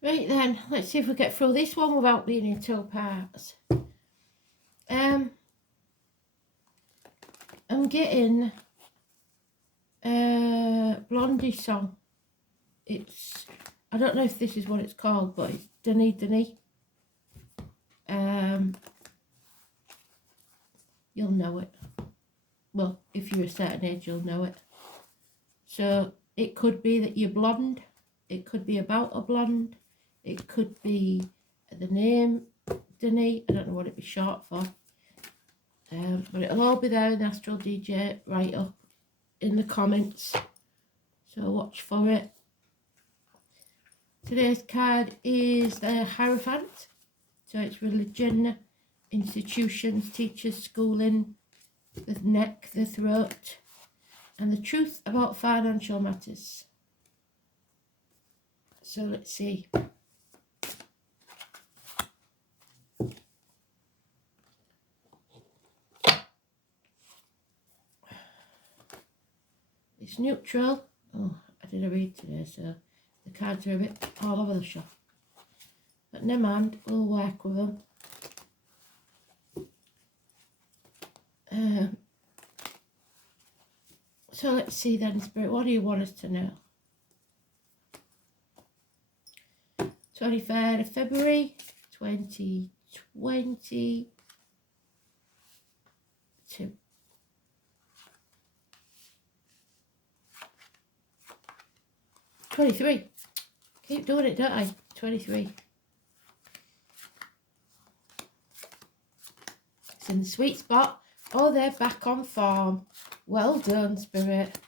Right then, let's see if we get through this one without being in two parts. I'm getting Blondie song. It's, I don't know if this is what it's called, but it's Dunny Dunny. You'll know it. Well, if you're a certain age, you'll know it. So it could be that you're blonde. It could be about a blonde. It could be the name Dunny. I don't know what it'd be short for. But it'll all be there in the Astro DJ right up in the comments. So watch for it. Today's card is the Hierophant. So it's religion, institutions, teachers, schooling, the neck, the throat, and the truth about financial matters. So let's see. It's neutral. Oh, I did a read today, so the cards are a bit all over the shop. But never mind, we'll work with them. So let's see then, Spirit, what do you want us to know? 23rd of February, 2022. 23. Keep doing it, don't I? 23. It's in the sweet spot. Oh, they're back on form. Well done, Spirit.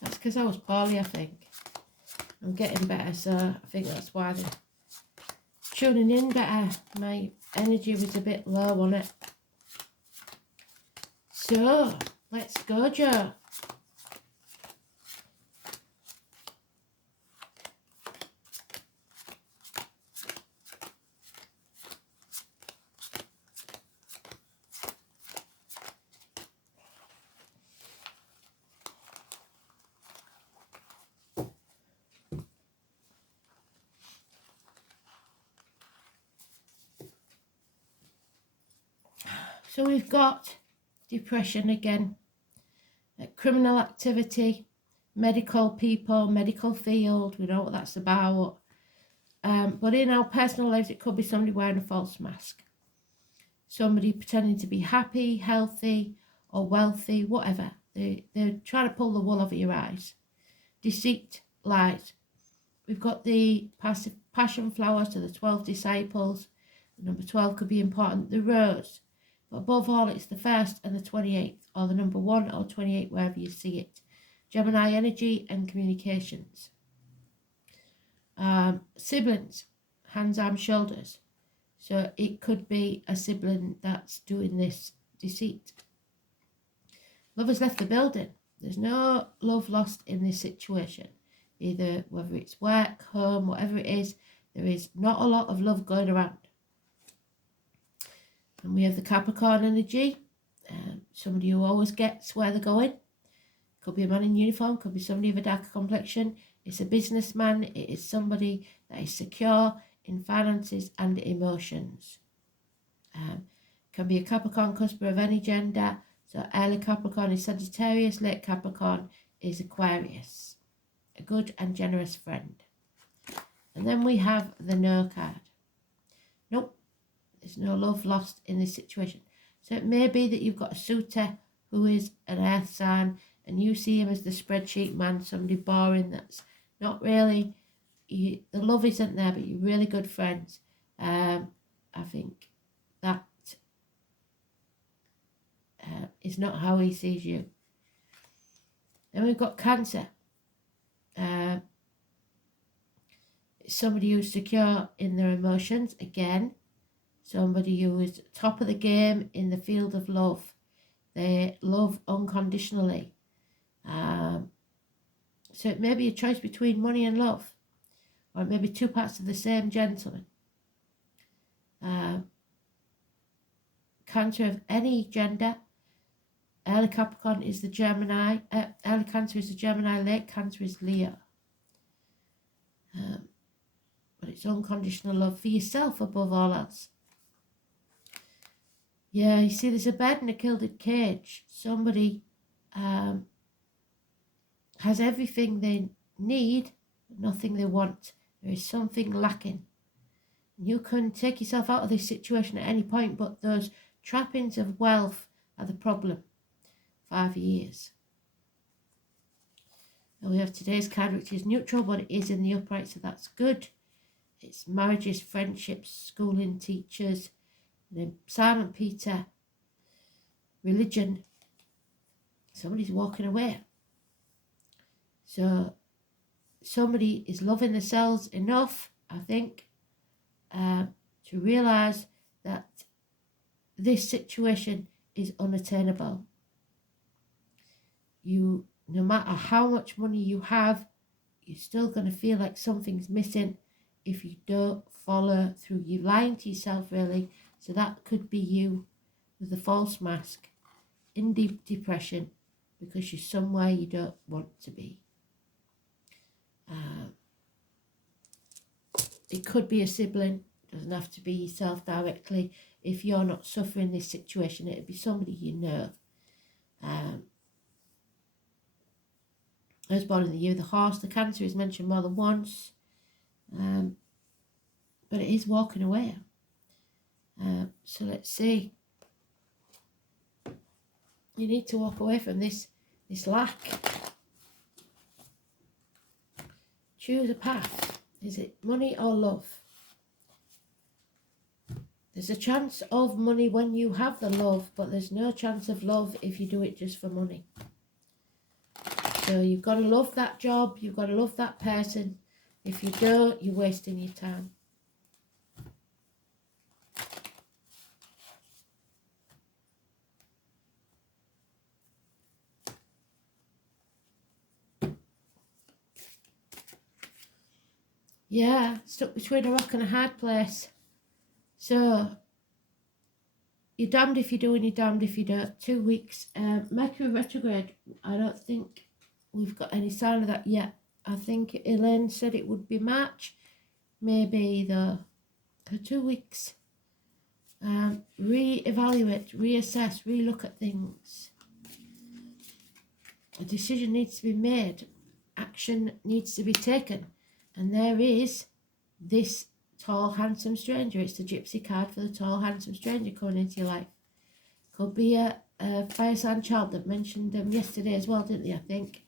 That's because I was poorly, I think. I'm getting better, so I think that's why they're tuning in better. My energy was a bit low on it. So, let's go, Joe. So we've got depression again, criminal activity, medical people, medical field, we know what that's about. But in our personal lives, it could be somebody wearing a false mask. Somebody pretending to be happy, healthy, or wealthy, whatever. They're trying to pull the wool over your eyes. Deceit, lies. We've got the passion flower, so the 12 disciples. Number 12 could be important. The rose. But above all, it's the 1st and the 28th, or the number 1 or 28, wherever you see it. Gemini energy and communications. Siblings, hands, arms, shoulders. So it could be a sibling that's doing this deceit. Love has left the building. There's no love lost in this situation. Either whether it's work, home, whatever it is, there is not a lot of love going around. And we have the Capricorn energy, somebody who always gets where they're going. Could be a man in uniform, could be somebody of a darker complexion. It's a businessman, it is somebody that is secure in finances and emotions. Can be a Capricorn cuspy of any gender. So early Capricorn is Sagittarius, late Capricorn is Aquarius. A good and generous friend. And then we have the No card. Nope. There's no love lost in this situation. So it may be that you've got a suitor who is an earth sign and you see him as the spreadsheet man, somebody boring that's not really, the love isn't there, but you're really good friends. I think that is not how he sees you. Then we've got Cancer. Somebody who's secure in their emotions, again. Somebody who is top of the game in the field of love. They love unconditionally. So it may be a choice between money and love. Or it may be two parts of the same gentleman. Cancer of any gender. Early Capricorn is the Gemini, early Cancer is the Gemini, late Cancer is Leo. But it's unconditional love for yourself above all else. Yeah, you see, there's a bed in a gilded cage. Somebody has everything they need, but nothing they want. There is something lacking. You can take yourself out of this situation at any point, but those trappings of wealth are the problem. 5 years. And we have today's card, which is neutral, but it is in the upright, so that's good. It's marriages, friendships, schooling, teachers, and then Simon Peter, religion. Somebody's walking away. So somebody is loving themselves enough, I think, to realise that this situation is unattainable. No matter how much money you have, you're still going to feel like something's missing if you don't follow through. You're lying to yourself, really. So that could be you with a false mask in deep depression because you're somewhere you don't want to be. It could be a sibling. It doesn't have to be yourself directly. If you're not suffering this situation, it'd be somebody you know. I was born in the year of the horse. The Cancer is mentioned more than once. But it is walking away. So let's see. You need to walk away from this lack. Choose a path. Is it money or love? There's a chance of money when you have the love, but there's no chance of love if you do it just for money. So you've got to love that job. You've got to love that person. If you don't, you're wasting your time. Yeah, stuck between a rock and a hard place. So, you're damned if you do and you're damned if you don't. 2 weeks. Mercury retrograde, I don't think we've got any sign of that yet. I think Elaine said it would be March. Maybe though. For 2 weeks. Re-evaluate, reassess, re-look at things. A decision needs to be made. Action needs to be taken. And there is this tall, handsome stranger. It's the gypsy card for the tall, handsome stranger coming into your life. Could be a fire sign child that mentioned them yesterday as well, didn't they, I think?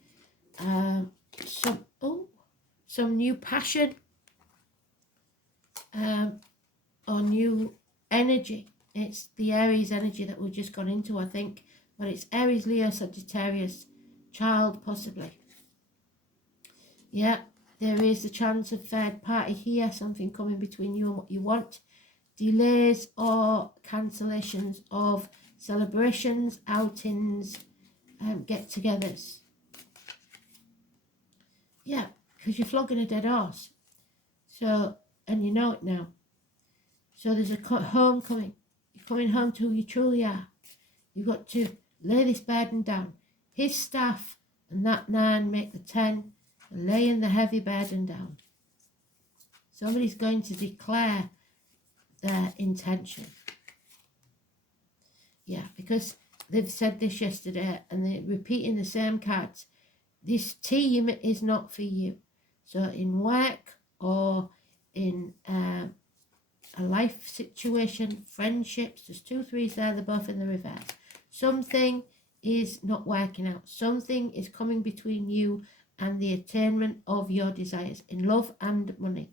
Some new passion or new energy. It's the Aries energy that we've just gone into, I think. But it's Aries, Leo, Sagittarius, child possibly. Yeah. There is a chance of third party here, something coming between you and what you want. Delays or cancellations of celebrations, outings, get-togethers. Yeah, because you're flogging a dead horse. So, and you know it now. So there's a homecoming. You're coming home to who you truly are. You've got to lay this burden down. His staff and that 9 make the 10. Laying the heavy burden down. Somebody's going to declare their intention. Yeah, because they've said this yesterday and they're repeating the same cards. This team is not for you. So in work or in a life situation, friendships, there's 2 3s there, they're both in the reverse. Something is not working out. Something is coming between you and the attainment of your desires in love and money.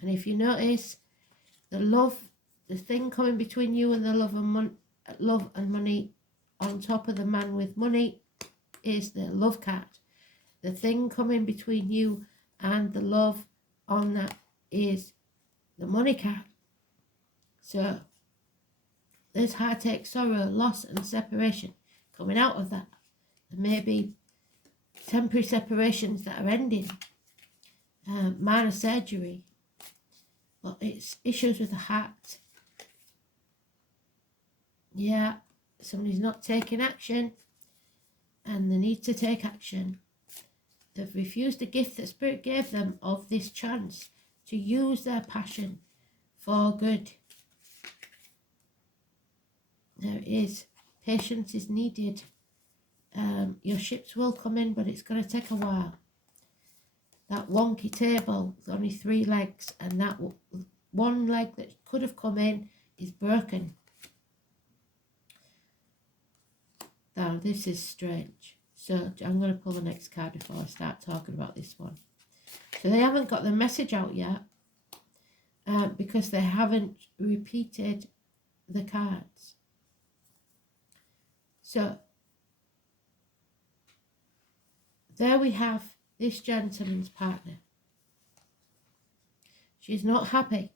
And if you notice, the thing coming between you and the love and money on top of the man with money is the love card. The thing coming between you and the love on that is the money card. So there's heartache, sorrow, loss and separation coming out of that. There may be temporary separations that are ending, minor surgery, but it's issues with the heart. Yeah, somebody's not taking action, and they need to take action. They've refused the gift that Spirit gave them of this chance to use their passion for good. There is patience is needed. Your ships will come in, but it's going to take a while. That wonky table with only 3 legs, and that one leg that could have come in is broken. Now this is strange. So I'm going to pull the next card before I start talking about this one. So they haven't got the message out yet because they haven't repeated the cards. So there we have this gentleman's partner. She's not happy.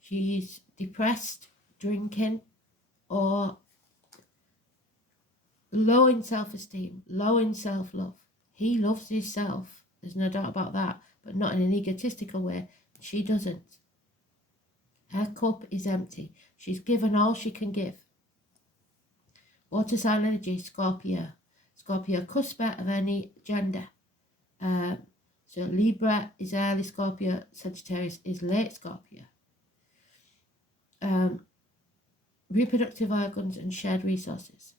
She's depressed, drinking, or low in self-esteem, low in self-love. He loves himself, there's no doubt about that, but not in an egotistical way. She doesn't. Her cup is empty. She's given all she can give. Water sign energy, Scorpio. Scorpio, cusp of any gender. So Libra is early Scorpio, Sagittarius is late Scorpio. Reproductive organs and shared resources.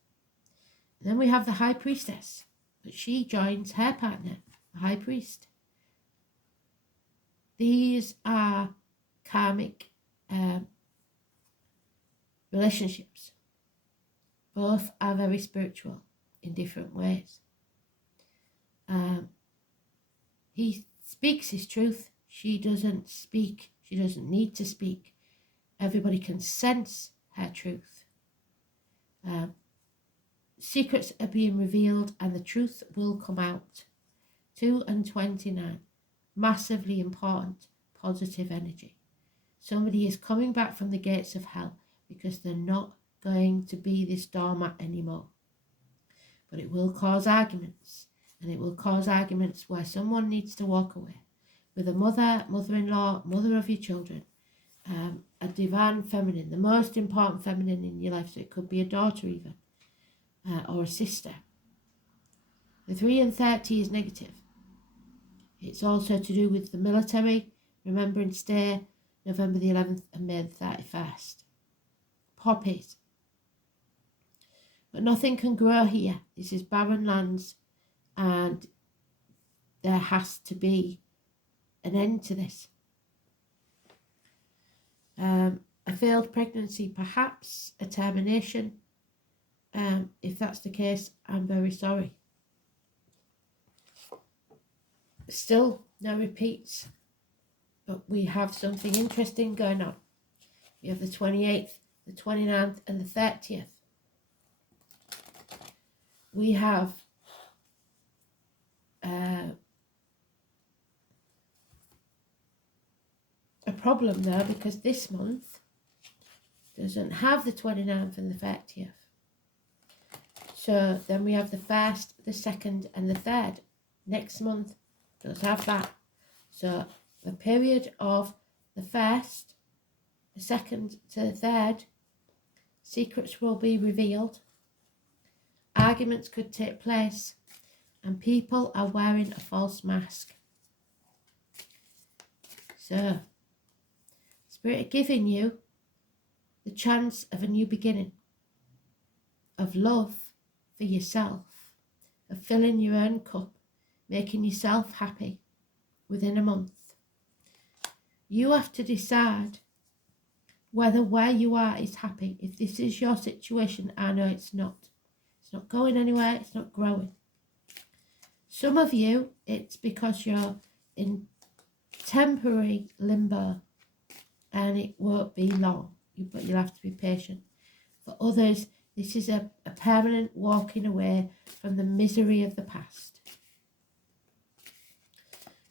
And then we have the High Priestess, but she joins her partner, the High Priest. These are karmic relationships. Both are very spiritual in different ways. He speaks his truth. She doesn't speak. She doesn't need to speak. Everybody can sense her truth. Secrets are being revealed and the truth will come out. 2 and 29. Massively important, positive energy. Somebody is coming back from the gates of hell because they're not going to be this doormat anymore. But it will cause arguments, and it will cause arguments where someone needs to walk away with a mother, mother-in-law, mother of your children, a divine feminine, the most important feminine in your life. So it could be a daughter even, or a sister. The 3 and 30 is negative. It's also to do with the military, Remembrance Day, November the 11th and May the 31st. Poppies. But nothing can grow here. This is barren lands, and there has to be an end to this. A failed pregnancy, perhaps a termination. If that's the case, I'm very sorry. Still no repeats, but we have something interesting going on. We have the 28th, the 29th and the 30th. We have a problem there because this month doesn't have the 29th and the 30th. So then we have the 1st, the 2nd and the 3rd. Next month does have that. So the period of the 1st, the 2nd to the 3rd, secrets will be revealed. Arguments could take place, and people are wearing a false mask. So, Spirit are giving you the chance of a new beginning, of love for yourself, of filling your own cup, making yourself happy within a month. You have to decide whether where you are is happy. If this is your situation, I know it's not. It's not going anywhere, it's not growing. Some of you, it's because you're in temporary limbo and it won't be long, but you'll have to be patient. For others, this is a permanent walking away from the misery of the past.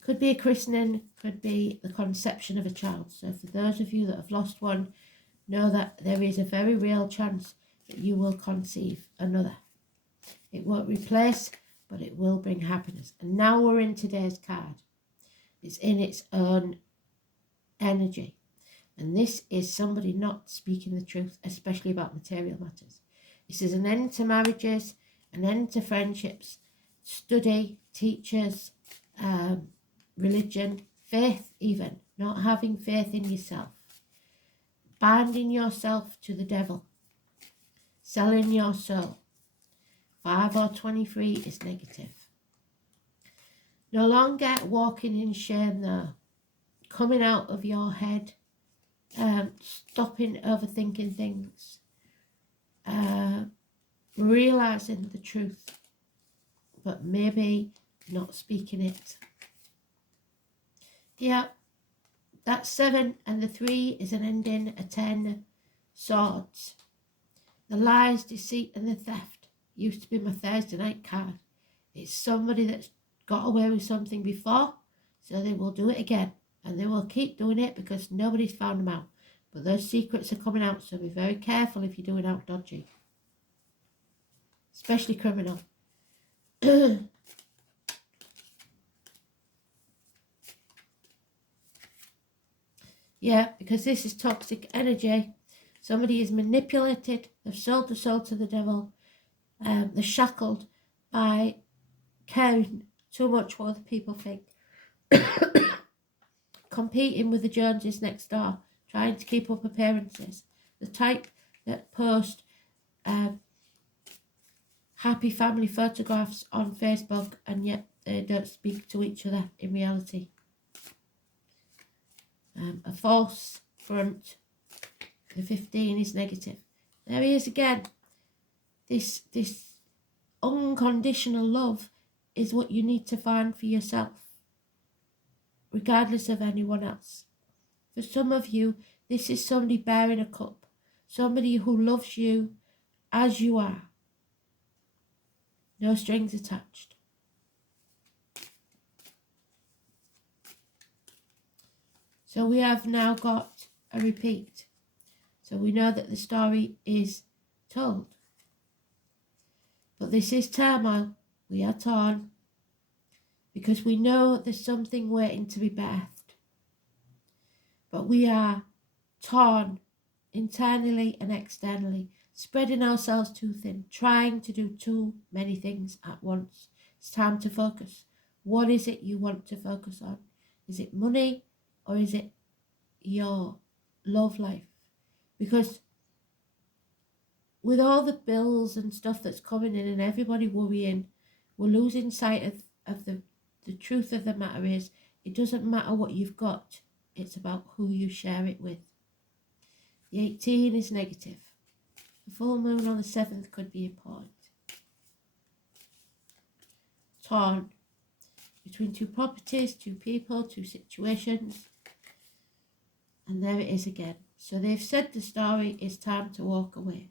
Could be a christening, could be the conception of a child. So for those of you that have lost one, know that there is a very real chance that you will conceive another. It won't replace, but it will bring happiness. And now we're in today's card. It's in its own energy. And this is somebody not speaking the truth, especially about material matters. This is an end to marriages, an end to friendships, study, teachers, religion, faith even, not having faith in yourself, binding yourself to the devil, selling your soul. 5 or 23 is negative. No longer walking in shame though, coming out of your head, stopping overthinking things, realizing the truth, but maybe not speaking it. Yeah, that's 7, and the 3 is an ending, a 10 swords. The lies, deceit, and the theft used to be my Thursday night card. It's somebody that's got away with something before, so they will do it again, and they will keep doing it because nobody's found them out. But those secrets are coming out, so be very careful if you're doing out dodgy, especially criminal. Yeah, because this is toxic energy. Somebody is manipulated, they've sold the soul to the devil, they're shackled by caring too much what other people think. Competing with the Joneses next door, trying to keep up appearances. The type that post happy family photographs on Facebook and yet they don't speak to each other in reality. A false front. The 15 is negative. There he is again. This unconditional love is what you need to find for yourself, regardless of anyone else. For some of you, this is somebody bearing a cup, somebody who loves you as you are. No strings attached. So we have now got a repeat. So we know that the story is told. But this is turmoil. We are torn because we know there's something waiting to be birthed. But we are torn internally and externally, spreading ourselves too thin, trying to do too many things at once. It's time to focus. What is it you want to focus on? Is it money or is it your love life? Because with all the bills and stuff that's coming in and everybody worrying, we're losing sight of the truth of the matter is, it doesn't matter what you've got, it's about who you share it with. The 18 is negative. The full moon on the 7th could be important. Torn between two properties, two people, two situations. And there it is again. So they've said the story is time to walk away.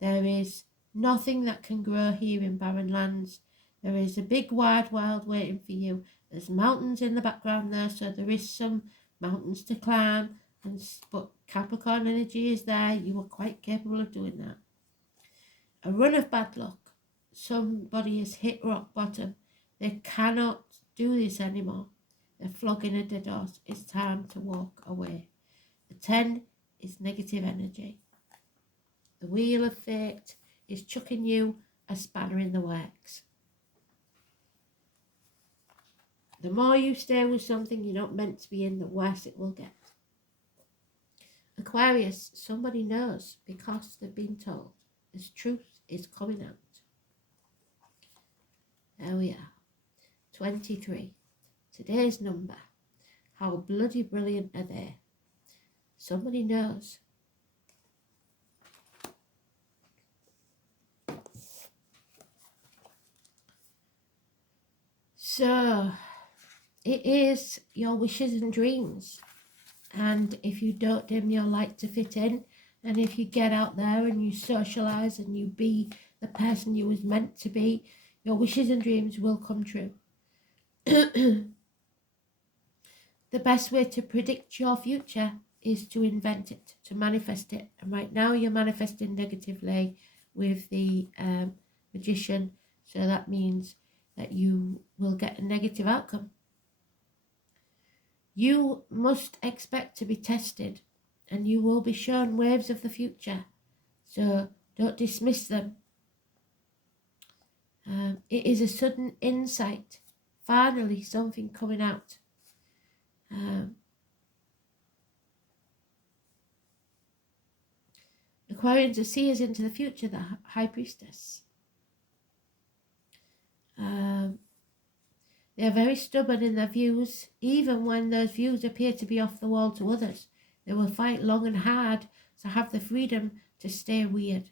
There is nothing that can grow here in barren lands. There is a big wide world waiting for you. There's mountains in the background there, so there is some mountains to climb. But Capricorn energy is there. You are quite capable of doing that. A run of bad luck. Somebody has hit rock bottom. They cannot do this anymore. They're flogging a dead horse. It's time to walk away. The 10 is negative energy. The wheel of fate is chucking you a spanner in the works. The more you stay with something you're not meant to be in, the worse it will get. Aquarius, somebody knows because they've been told. This truth is coming out. There we are. 23. Today's number. How bloody brilliant are they? Somebody knows. So, it is your wishes and dreams. And if you don't dim your light to fit in, and if you get out there and you socialise and you be the person you was meant to be, your wishes and dreams will come true. The best way to predict your future is to invent it, to manifest it. And right now you're manifesting negatively with the magician. So that means that you will get a negative outcome. You must expect to be tested, and you will be shown waves of the future. So don't dismiss them. It is a sudden insight. Finally, something coming out. Aquarians are seers into the future, the High Priestess. They are very stubborn in their views, even when those views appear to be off the wall to others. They will fight long and hard to have the freedom to stay weird.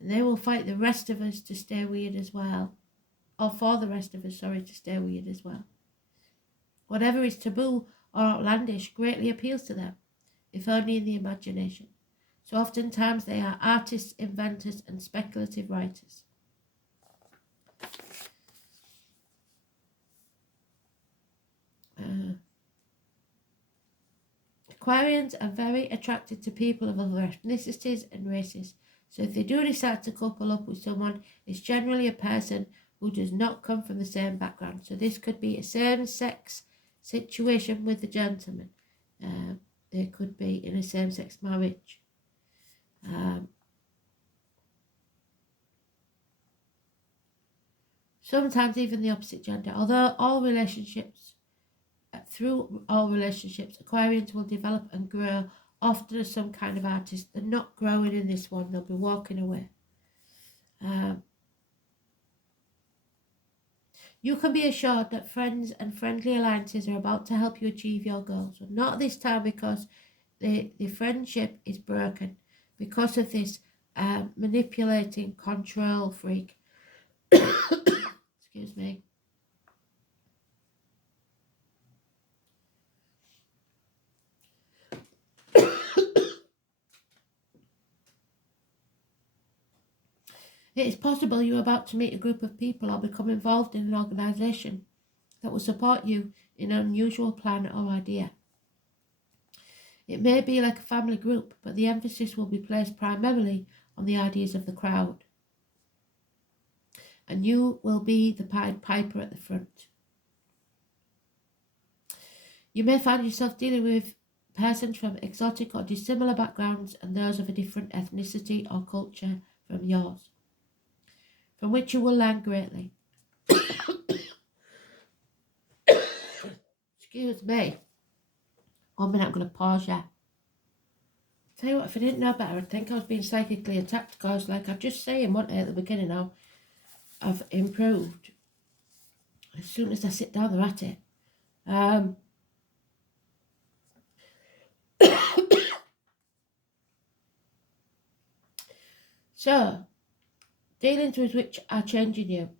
And they will fight the rest of us to stay weird as well. Or for the rest of us, sorry, to stay weird as well. Whatever is taboo or outlandish greatly appeals to them, if only in the imagination. So oftentimes they are artists, inventors, and speculative writers. Aquarians are very attracted to people of other ethnicities and races. So if they do decide to couple up with someone, it's generally a person who does not come from the same background. So this could be a same-sex situation with the gentleman. They could be in a same-sex marriage. Sometimes even the opposite gender. Although through all relationships, Aquarians will develop and grow, often as some kind of artist. They're not growing in this one, they'll be walking away. You can be assured that friends and friendly alliances are about to help you achieve your goals. But not this time, because the friendship is broken because of this manipulating control freak. Excuse me. It is possible you are about to meet a group of people or become involved in an organisation that will support you in an unusual plan or idea. It may be like a family group, but the emphasis will be placed primarily on the ideas of the crowd. And you will be the Pied Piper at the front. You may find yourself dealing with persons from exotic or dissimilar backgrounds and those of a different ethnicity or culture from yours, from which you will learn greatly. Excuse me. 1 minute, I'm going to pause you. Tell you what, if I didn't know better, I'd think I was being psychically attacked, because like I'm just saying, wasn't I, at the beginning now, I've improved. As soon as I sit down, they're at it. So, dealings with which are changing you.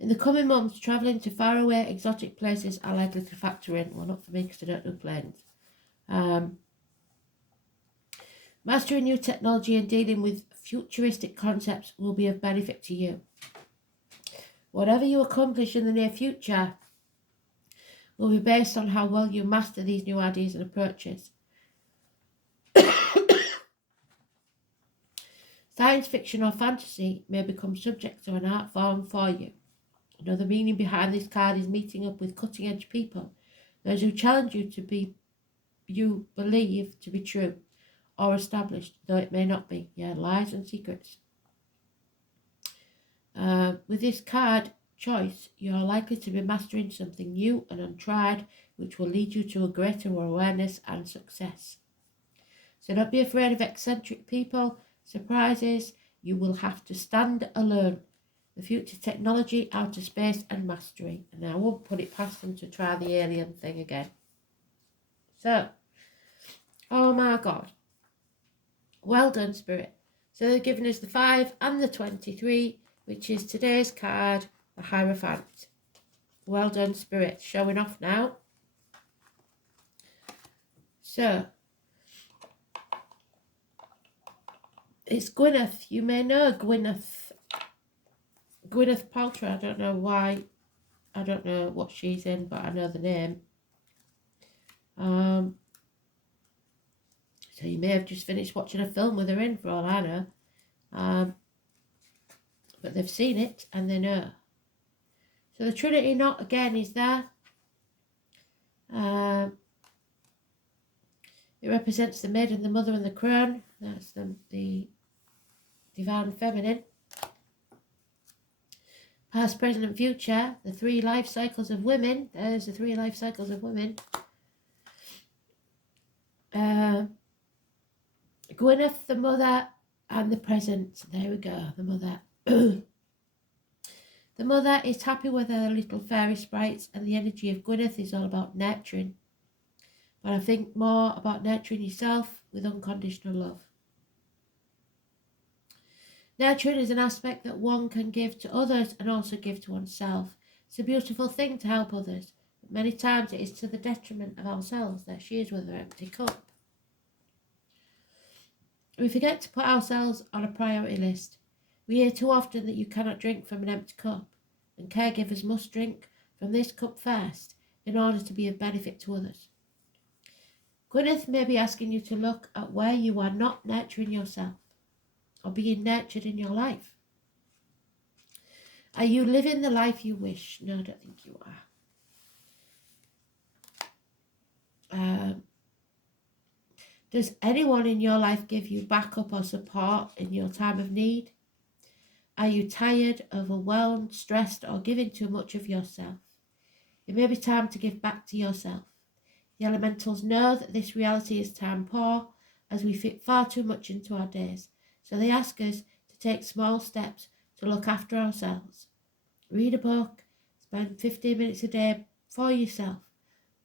In the coming months, travelling to faraway exotic places are likely to factor in. Well, not for me, because I don't do planes. Mastering new technology and dealing with futuristic concepts will be of benefit to you. Whatever you accomplish in the near future will be based on how well you master these new ideas and approaches. Science fiction or fantasy may become subject to an art form for you. Another meaning behind this card is meeting up with cutting-edge people, those who challenge you to be, you believe to be true or established, though it may not be. Yeah, lies and secrets. With this card choice, you are likely to be mastering something new and untried, which will lead you to a greater awareness and success. So don't be afraid of eccentric people, surprises. You will have to stand alone. The future technology, outer space, and mastery. And I won't put it past them to try the alien thing again. So, oh my God. Well done, Spirit. So they're giving us the 5 and the 23, which is today's card, the Hierophant. Well done, Spirit. Showing off now. So, it's Gwyneth. You may know Gwyneth. Gwyneth Paltrow. I don't know why. I don't know what she's in, but I know the name. So you may have just finished watching a film with her in, for all I know. But they've seen it and they know. So the Trinity knot again is there. It represents the maiden, the mother and the crown. That's the divine feminine. Past, present and future. The 3 life cycles of women. There's the 3 life cycles of women. Gwyneth, the mother, and the present. There we go, the mother. The mother is happy with her little fairy sprites, and the energy of Gwyneth is all about nurturing. But I think more about nurturing yourself with unconditional love. Nurturing is an aspect that one can give to others and also give to oneself. It's a beautiful thing to help others, but many times it is to the detriment of ourselves. There she is with her empty cup. We forget to put ourselves on a priority list. We hear too often that you cannot drink from an empty cup, and caregivers must drink from this cup first in order to be of benefit to others. Gwyneth may be asking you to look at where you are not nurturing yourself or being nurtured in your life. Are you living the life you wish? No, I don't think you are. Does anyone in your life give you backup or support in your time of need? Are you tired, overwhelmed, stressed, or giving too much of yourself? It may be time to give back to yourself. The elementals know that this reality is time poor, as we fit far too much into our days. So they ask us to take small steps to look after ourselves. Read a book, spend 15 minutes a day for yourself.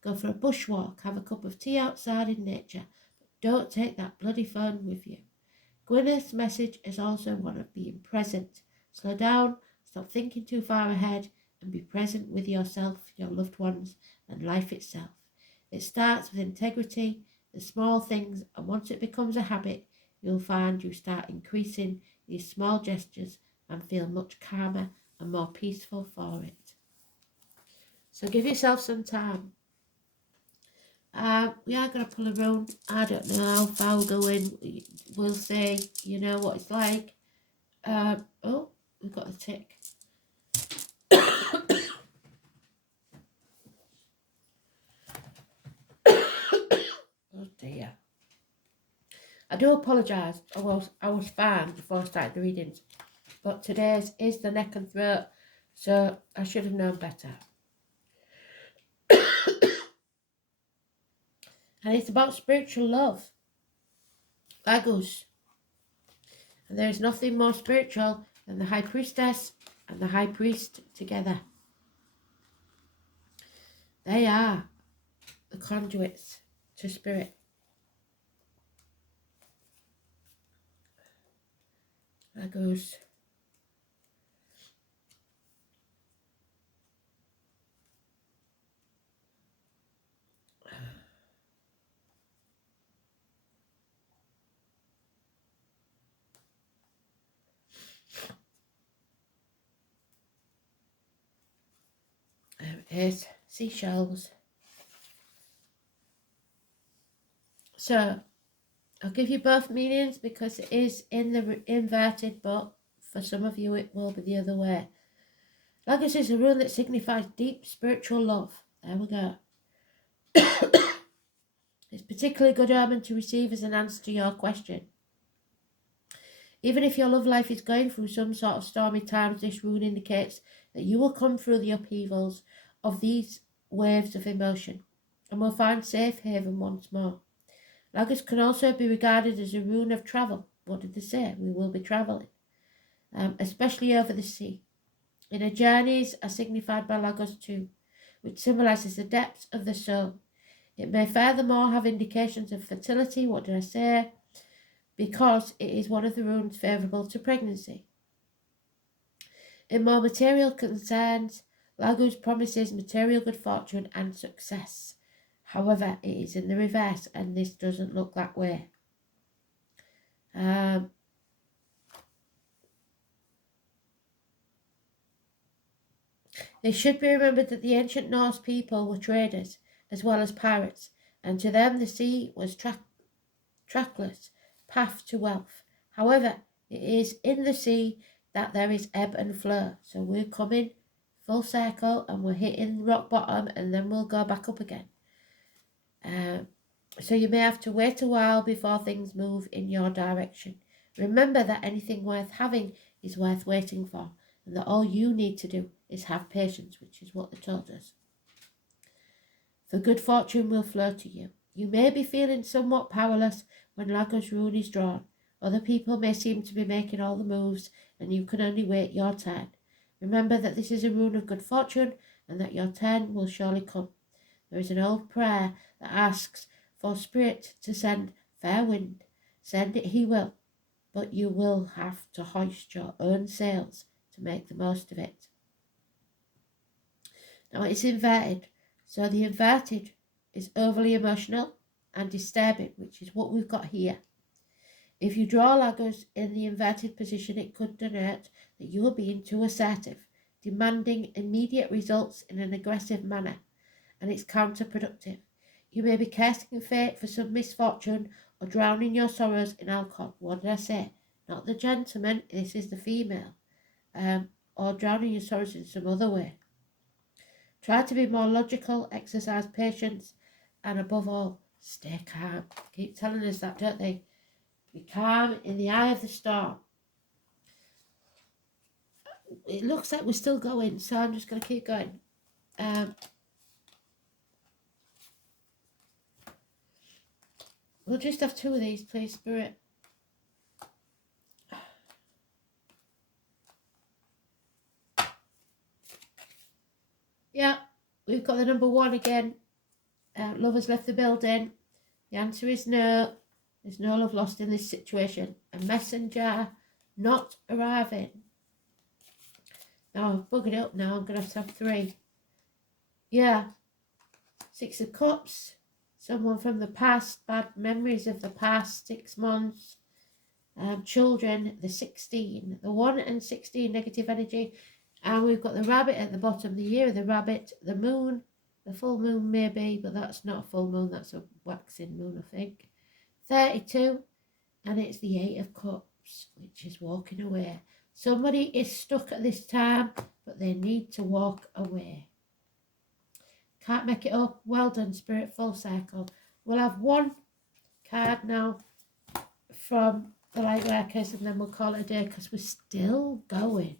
Go for a bushwalk, have a cup of tea outside in nature, but don't take that bloody phone with you. Gwyneth's message is also one of being present. Slow down, stop thinking too far ahead, and be present with yourself, your loved ones, and life itself. It starts with integrity, the small things, and once it becomes a habit, you'll find you start increasing these small gestures and feel much calmer and more peaceful for it. So give yourself some time. We are going to pull around. I don't know how far we're going. We'll see. You know what it's like. Oh, we've got a tick. Oh dear. I do apologise. I was fine before I started the readings, but today's is the neck and throat, so I should have known better. And it's about spiritual love. Lagos. And there is nothing more spiritual than the High Priestess and the High Priest together. They are the conduits to spirit. Lagos. There it is. Seashells. So, I'll give you both meanings because it is in the inverted, but for some of you it will be the other way. Lagos is a rune that signifies deep spiritual love. There we go. It's particularly good omen to receive as an answer to your question. Even if your love life is going through some sort of stormy times, this rune indicates that you will come through the upheavals of these waves of emotion and will find safe haven once more. Lagos can also be regarded as a rune of travel. What did they say? We will be travelling, especially over the sea. Inner journeys are signified by Lagos too, which symbolises the depths of the soul. It may furthermore have indications of fertility. What did I say? Because it is one of the runes favourable to pregnancy. In more material concerns, Lagos promises material good fortune and success. However, it is in the reverse, and this doesn't look that way. It should be remembered that the ancient Norse people were traders as well as pirates, and to them the sea was trackless path to wealth. However, it is in the sea that there is ebb and flow. So we're coming full circle and we're hitting rock bottom and then we'll go back up again. So you may have to wait a while before things move in your direction. Remember that anything worth having is worth waiting for, and that all you need to do is have patience, which is what they told us. For good fortune will flow to you. You may be feeling somewhat powerless when Lagos rune is drawn. Other people may seem to be making all the moves, and you can only wait your turn. Remember that this is a rune of good fortune, and that your turn will surely come. There is an old prayer that asks for Spirit to send fair wind. Send it he will, but you will have to hoist your own sails to make the most of it. Now it's inverted, so the inverted is overly emotional and disturbing, which is what we've got here. If you draw Lagos in the inverted position, it could denote that you are being too assertive, demanding immediate results in an aggressive manner, and it's counterproductive. You may be cursing fate for some misfortune or drowning your sorrows in alcohol. What did I say? Not the gentleman, this is the female. Or drowning your sorrows in some other way. Try to be more logical, exercise patience, and above all, stay calm. Keep telling us that, don't they? Be calm in the eye of the storm. It looks like we're still going, so I'm just going to keep going. We'll just have 2 of these, please, Spirit. Yeah, we've got the number 1 again. Love has left the building. The answer is no. There's no love lost in this situation. A messenger not arriving. Now I've buggered it up now. I'm going to have 3. Yeah. 6 of Cups. Someone from the past. Bad memories of the past. 6 months. Children. The 16. The 1 and 16 negative energy. And we've got the rabbit at the bottom. The year of the rabbit. The moon. The full moon maybe, but that's not a full moon. That's a waxing moon, I think. 32. And it's the 8 of Cups, which is walking away. Somebody is stuck at this time, but they need to walk away. Can't make it up. Well done, Spirit, full circle. We'll have 1 card now from the light workers, and then we'll call it a day because we're still going.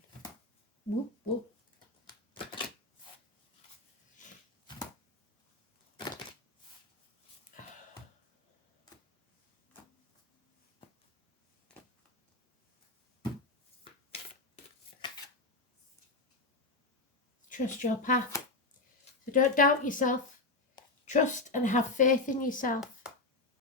Whoop, whoop. Trust your path. So don't doubt yourself. Trust and have faith in yourself.